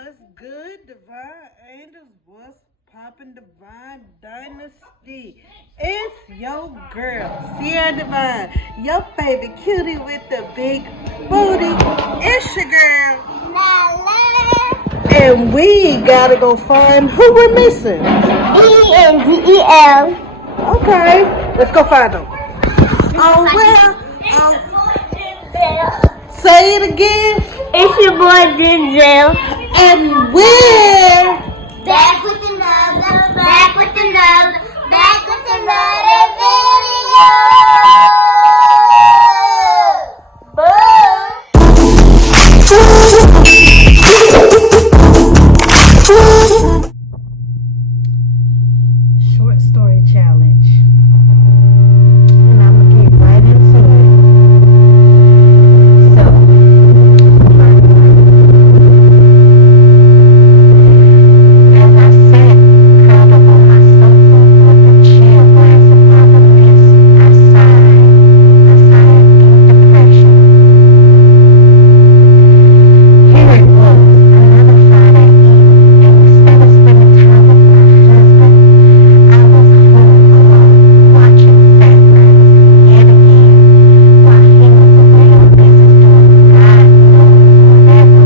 What's good, Divine Angels? What's poppin', Divine Dynasty? It's your girl, Sierra Divine, your favorite cutie with the big booty. It's your girl, and we gotta go find who we're missing. Dendel. Okay, let's go find them. Oh, say it again. It's your boy Denzel. And we're Back with another video. short story challenge. And I'm gonna get right into it. So, as I sat curled up on my sofa with a chill glass of bubble mist, I sighed in depression. Here it was, another Friday evening, and instead of spending time with my husband, I was home alone watching Fat Burgers yet again while he was away on business doing God knows whatever.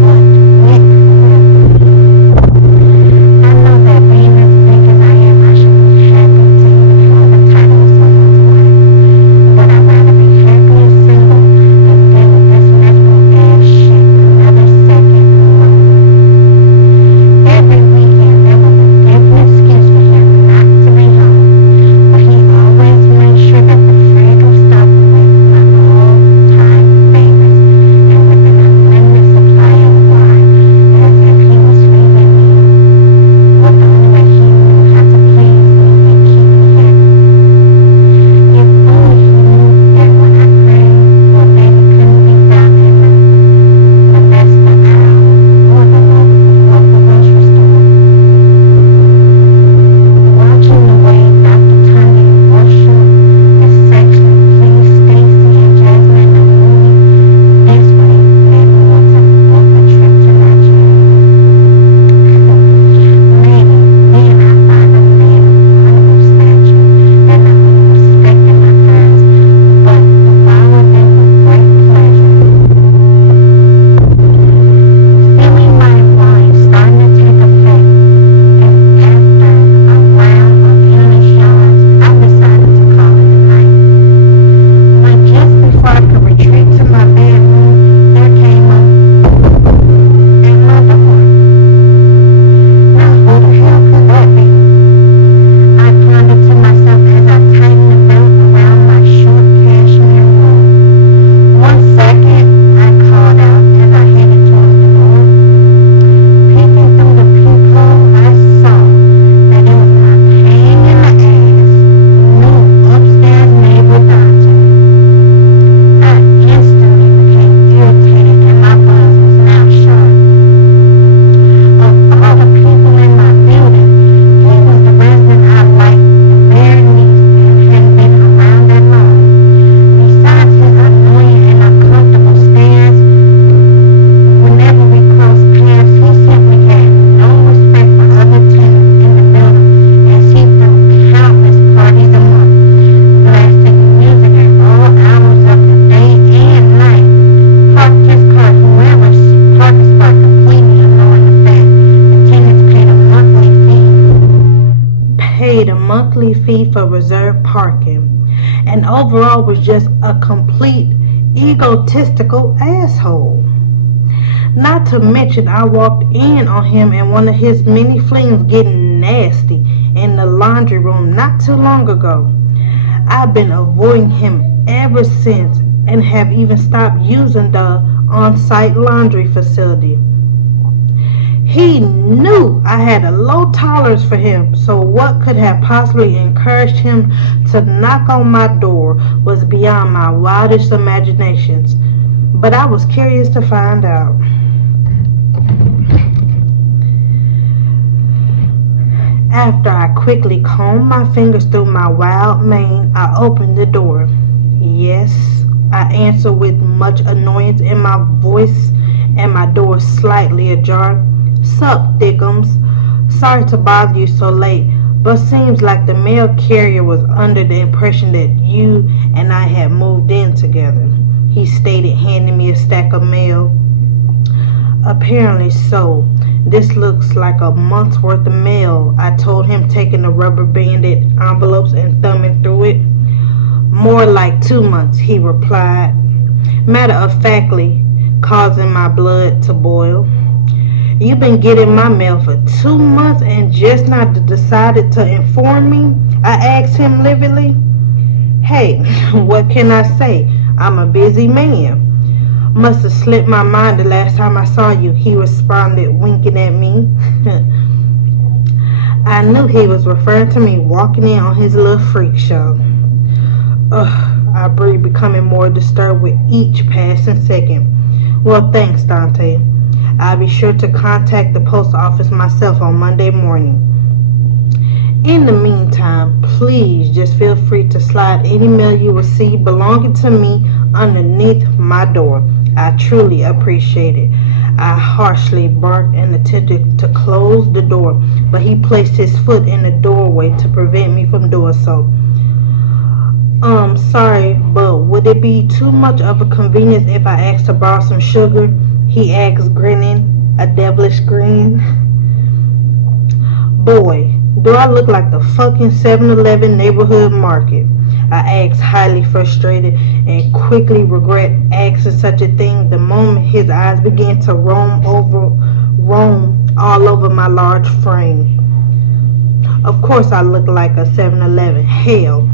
What with her? I know that being as big as I am, I should be happy to even have the title of someone's wife. But I'd rather be happy and single than deal with this miserable ass shit another second longer. Every weekend there was a different excuse for him not to be home, but he always made sure that the fridge was stocked with my all-time favorites and with an unlimited supply of wine, as if he was leaving me with the only way he knew how to please me and keep me happy. If only he knew that when I craved, well, baby couldn't be found at the best aisle or the local grocery store. Watching the way Dr. Tony Worship is sexually pleased Stacy and Jasmine in the movie desperately made me want to book a trip to Nigeria. Maybe then I find a man of honorable stature that not only respected my curves, but devoured them with great pleasure. Feeling my wine starting to take effect, and after a round of endless yawns, I decided to call it a night. But just before I could retreat to my bedroom, there came a at my door. Now who the hell could that be? I pondered to myself as I tightened the belt around my short cashmere robe. 1 second, I called out as I headed towards the door. Peeking through the peephole, I saw that it was my pain in the ass, new upstairs neighbor Dante. I instantly became irritated and my buzz was now sharp. Of all the people in my building, he was the resident I liked very least and hadn't been around that long. Besides his annoying and uncomfortable stance, whenever we crossed paths, he simply had no respect for other tenants in the building as he threw countless parties a month, blasting music at all hours of the day and night, parked his car whoever's parking spot completely ignoring the fact the tenants paid a monthly fee for reserved parking, and overall was just a complete egotistical asshole. Not to mention, I walked in on him and one of his many flings getting nasty in the laundry room not too long ago. I've been avoiding him ever since and have even stopped using the on-site laundry facility. He knew I had a low tolerance for him, so what could have possibly encouraged him to knock on my door was beyond my wildest imaginations. But I was curious to find out. After I quickly combed my fingers through my wild mane, I opened the door. Yes, I answered with much annoyance in my voice and my door slightly ajar. "Sup, Thickums? Sorry to bother you so late, but seems like the mail carrier was under the impression that you and I had moved in together," he stated, handing me a stack of mail. "Apparently so. This looks like a month's worth of mail," I told him, taking the rubber banded envelopes and thumbing through it. "More like 2 months," he replied, matter of factly, causing my blood to boil. "You've been getting my mail for 2 months and just not decided to inform me?" I asked him lividly. "Hey, what can I say? I'm a busy man." "Must have slipped my mind the last time I saw you," he responded, winking at me. I knew he was referring to me walking in on his little freak show. Ugh, I breathed, becoming more disturbed with each passing second. "Well, thanks, Dante. I'll be sure to contact the post office myself on Monday morning. In the meantime, please just feel free to slide any mail you receive belonging to me underneath my door. I truly appreciate it." I harshly barked and attempted to close the door, but he placed his foot in the doorway to prevent me from doing so. Sorry, but would it be too much of a convenience if I asked to borrow some sugar?" he asked, grinning a devilish grin. "Boy, do I look like the fucking 7-Eleven neighborhood market?" I asked, highly frustrated, and quickly regret asking such a thing the moment his eyes began to roam all over my large frame. Of course I look like a 7-Eleven. Hell,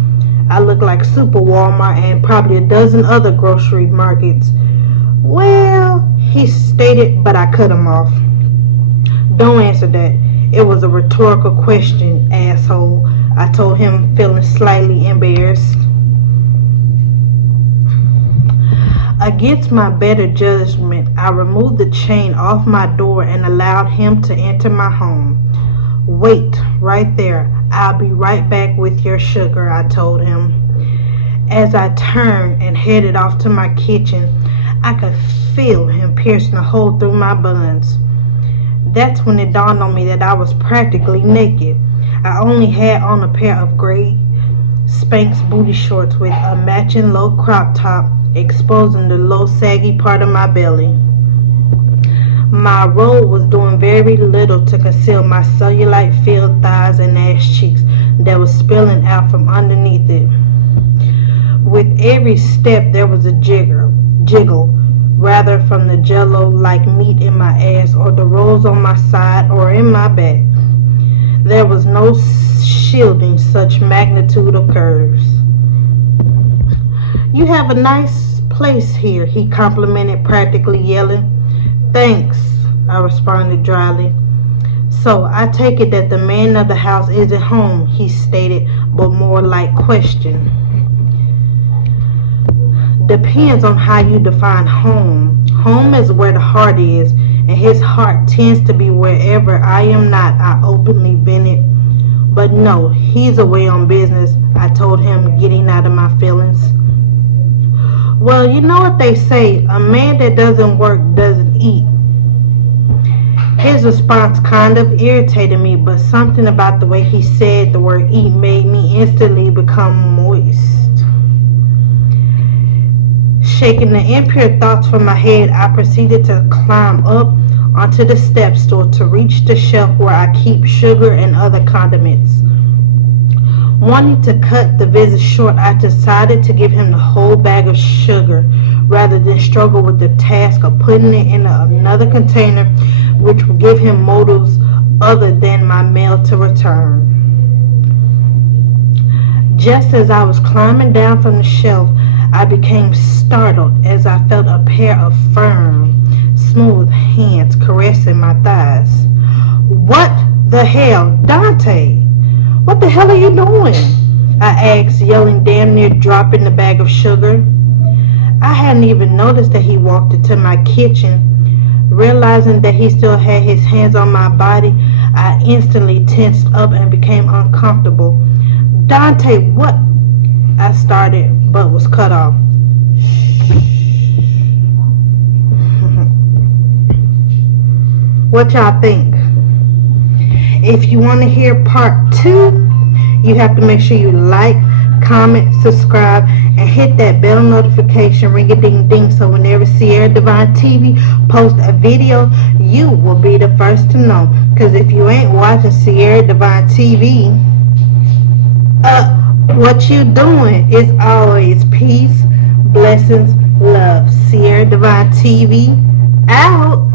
I look like Super Walmart and probably a dozen other grocery markets. "Well," he stated, but I cut him off. "Don't answer that. It was a rhetorical question, asshole," I told him, feeling slightly embarrassed. Against my better judgment, I removed the chain off my door and allowed him to enter my home. "Wait right there. I'll be right back with your sugar," I told him. As I turned and headed off to my kitchen, I could feel him piercing a hole through my buns. That's when it dawned on me that I was practically naked. I only had on a pair of gray Spanx booty shorts with a matching low crop top, exposing the low saggy part of my belly. My robe was doing very little to conceal my cellulite-filled thighs and ass cheeks that was spilling out from underneath it. With every step there was a jiggle, rather from the jello-like meat in my ass or the rolls on my side or in my back. There was no shielding such magnitude of curves. "You have a nice place here," he complimented, practically yelling. "Thanks," I responded dryly. "So I take it that the man of the house isn't home," he stated, but more like question. "Depends on how you define home. Home is where the heart is, and his heart tends to be wherever I am not," I openly vented. "But no, he's away on business," I told him, getting out of my feelings. "Well, you know what they say, a man that doesn't work doesn't eat." His response kind of irritated me, but something about the way he said the word eat made me instantly become moist. Shaking the impure thoughts from my head, I proceeded to climb up onto the step stool to reach the shelf where I keep sugar and other condiments. Wanting to cut the visit short, I decided to give him the whole bag of sugar rather than struggle with the task of putting it in another container, which would give him motives other than my mail to return. Just as I was climbing down from the shelf, I became startled as I felt a pair of firm, smooth hands caressing my thighs. "What the hell, Dante? What the hell are you doing?" I asked, yelling, damn near dropping the bag of sugar. I hadn't even noticed that he walked into my kitchen. Realizing that he still had his hands on my body, I instantly tensed up and became uncomfortable. "Dante, what?" I started, but was cut off. What y'all think? If you want to hear part 2, you have to make sure you like, comment, subscribe, and hit that bell notification, ring a ding ding, so whenever Sierra Divine TV posts a video, you will be the first to know. Because if you ain't watching Sierra Divine TV, what you doing? Is always peace, blessings, love. Sierra Divine TV out.